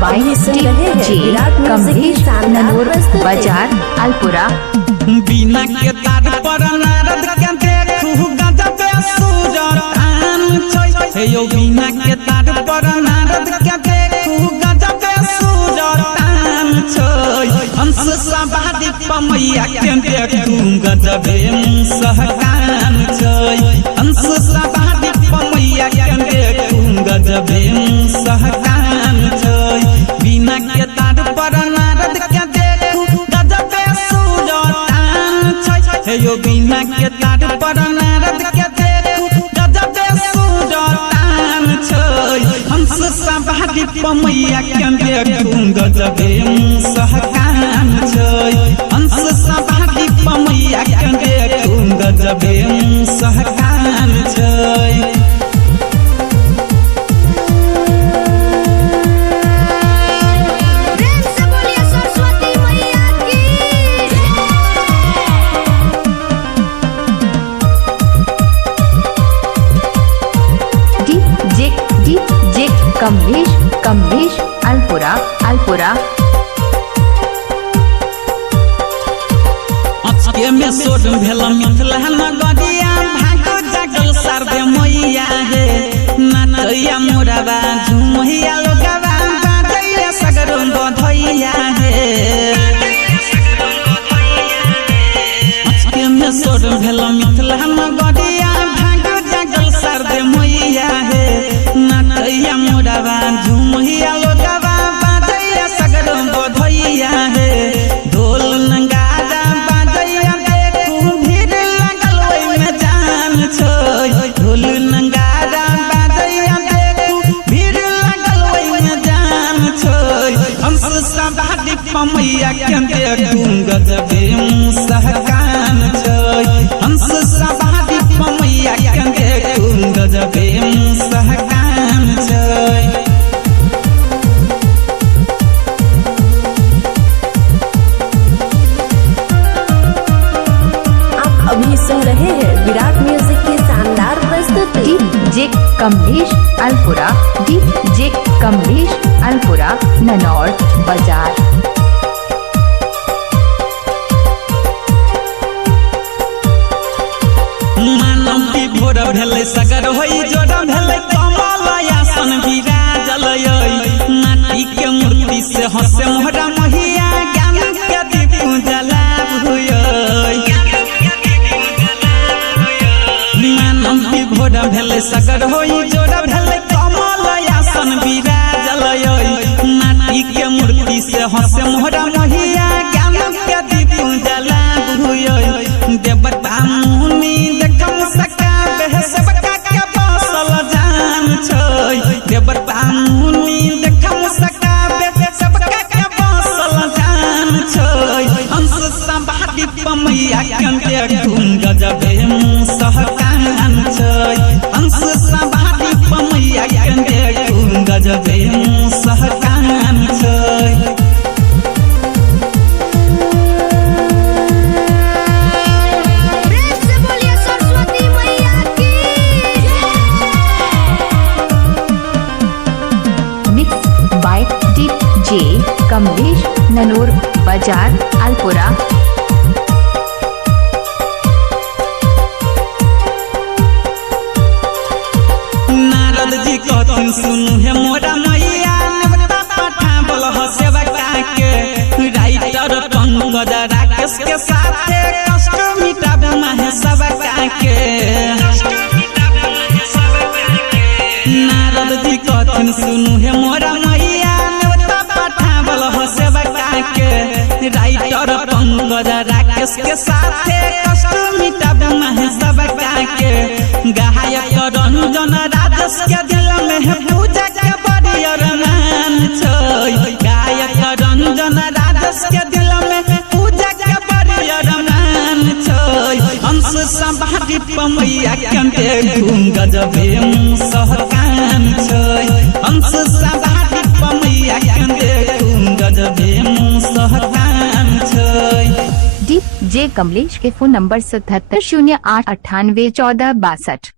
बाई DJ Kamlesh ननूर बाजार अलपुरा। बिना के तार पर नारद के देखू गजब सूरतान छै हे यो बिना के तार पर नारद के देखू गजब सूरतान छै हंस सवारी पमैया के देखू गजब सहकान छै हंस सवारी पमैया के देखू गजब सहकान छै बिना के तार पर नारद के देखू गजब सूरतान छै यो बिना के तार पर नारद के देखू गजब सूरतान छै हंस सवारी पमैया के देखू गजब सहकान छै हंस सवारी पमैया के देखू गजब सहकान छै। डीजे कमलेश अलपुरा। अचके में सोड भेल मिथिला नगरिया भागो जागल सर्वे मैया हे नाचैया मोराबा झुमैया लोगाबा बाजैया सगरो बधैया हे अचके में सोड भेल मिथिला नगरिया भागो जागल सर्वे मैया हे नाचैया मोराबा झुमैया लोगाबा बाजैया सगरो बधैया हे ढोल नगाड़ा बाजैया देखू भीड़ लागल ओइ में जान छै ढोल नगाड़ा बाजैया देखू भीड़ लागल ओइ में जान छै हंस सवारी पमैया के देखू गजब सहकान छै हंस सवारी पमैया के देखू गजब सहकान छै। अभी सुन रहे हैं विराट म्यूजिक की शानदार प्रस्तुति। डीजे कमलेश अलपुरा ननौर बाजार। मानव की भोर भेलै सगर होई जोड़ भेलै कमलयासन विराजल माटी के मूर्ति से हंसे मोहरा महिया ज्ञान के दीप जलाब मानव की भोर भेलै सगर होई जोड़ भेलै कमलयासन विराजल माटी के मूर्ति से हंसे मोहरा महिया ज्ञान के दीप जलाब देवता मुनि देखम सकाबे सबका के बसल जान छै देवता मुनि देखम सकाबे सबका के बसल जान छै हंस सवारी पमैया के देखू गजब सहकान छै हंस सवारी पमैया के देखू गजब सहकान छै। डीजे कमलेश ननूर बाजार अलपुरा। नारद जी कहतुन सुनु हे मोरा मैया नवता पठावल ह सेवका के राइटर पंकज राकेश के साथे कष्ट मिटाबे माहे सबका के नारद जी कहतुन सुनु हे मोरा मैया नवता पठावल ह सेवका के राइटर पंकज राकेश के साथे कष्ट मिटाबे माहे सबका के गायक रंजन राजेश के दिल में पूजा के बड़ी अरमान छै गायक रंजन राजेश के दिल में पूजा के बड़ी अरमान छै हंस सवारी पमैया के देखू गजब सहकान छै हंस सवारी पमैया के देखू गजब सहकान छै। डीजे कमलेश के फोन नंबर 7708981462।